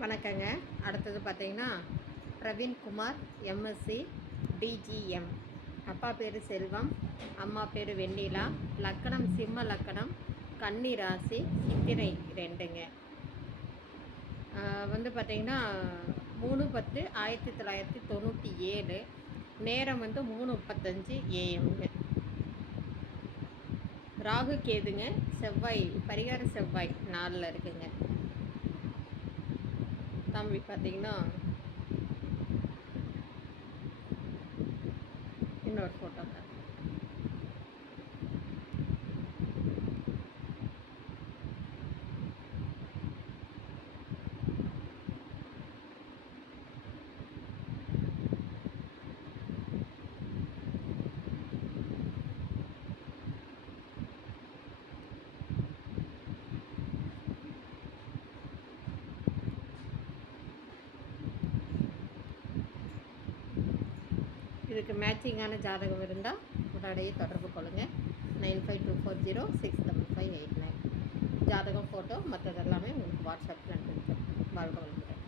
வணக்கங்க. அடுத்தது பார்த்தீங்கன்னா, பிரவீன்குமார் எம்எஸ்சி டிஜிஎம். அப்பா பேர் செல்வம், அம்மா பேர் வெண்ணிலா. லக்கணம் சிம்ம லக்கணம், கன்னி ராசி, சித்திரை 2ங்க. வந்து பார்த்தீங்கன்னா 3/10/1997. நேரம் வந்து 3:35 ஏஎம்ங்க. ராகு கேதுங்க. செவ்வாய் பரிகார செவ்வாய் 4ல் இருக்குங்க. தம்பி பார்த்தீங்கன்னா இன்னொரு ஃபோட்டோ தான். இதுக்கு மேட்சிங்கான ஜாதகம் இருந்தால் உடனடியே தொடர்பு கொள்ளுங்கள். 9524065589. ஜாதகம் ஃபோட்டோ மற்றதெல்லாமே உங்களுக்கு வாட்ஸ்அப்பில் அனுப்பிவிட்டேன். வாழ்க வளமுடன்.